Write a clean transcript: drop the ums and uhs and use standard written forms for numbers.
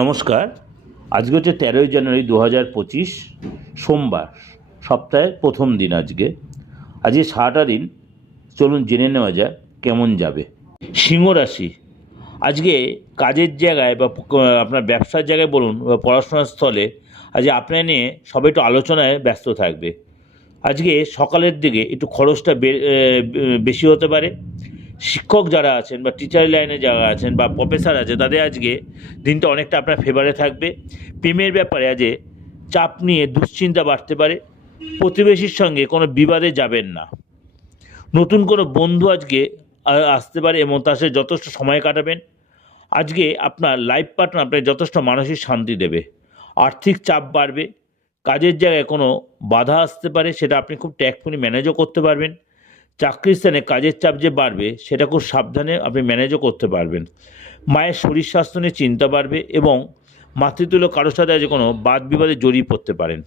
নমস্কার। আজকে হচ্ছে 13ই জানুয়ারি 2025, সোমবার, সপ্তাহের প্রথম দিন। আজকে সারাটা দিন চলুন জেনে নেওয়া যাক কেমন যাবে। সিংহ রাশি, আজকে কাজের জায়গায় বা আপনার ব্যবসার জায়গায় বলুন বা পড়াশোনার স্থলে আজকে আপনার নিয়ে সবাই একটু আলোচনায় ব্যস্ত থাকবে। আজকে সকালের দিকে একটু খরচটা বেশি হতে পারে। শিক্ষক যারা আছেন বা টিচার লাইনে যারা আছেন বা প্রফেসর আছে, তাদের আজকে দিনটা অনেকটা আপনার ফেভারে থাকবে। প্রেমের ব্যাপারে আজকে চাপ নিয়ে দুশ্চিন্তা বাড়তে পারে। প্রতিবেশীর সঙ্গে কোনো বিবাদে যাবেন না। নতুন কোনো বন্ধু আজকে আসতে পারে এবং তার সাথে যথেষ্ট সময় কাটাবেন। আজকে আপনার লাইফ পার্টনার আপনাকে যথেষ্ট মানসিক শান্তি দেবে। আর্থিক চাপ বাড়বে। কাজের জায়গায় কোনো বাধা আসতে পারে, সেটা আপনি খুব ট্যাক্টফুলি ম্যানেজও করতে পারবেন। চাকরির স্থানে কাজের চাপ যে বাড়বে, সেটা খুব সাবধানে আপনি ম্যানেজও করতে পারবেন। মায়ের শরীর স্বাস্থ্য নিয়ে চিন্তা বাড়বে এবং মাতৃতুল্য কারোর সাথে আজ কোনো বাদ বিবাদে জড়িয়ে পড়তে পারেন।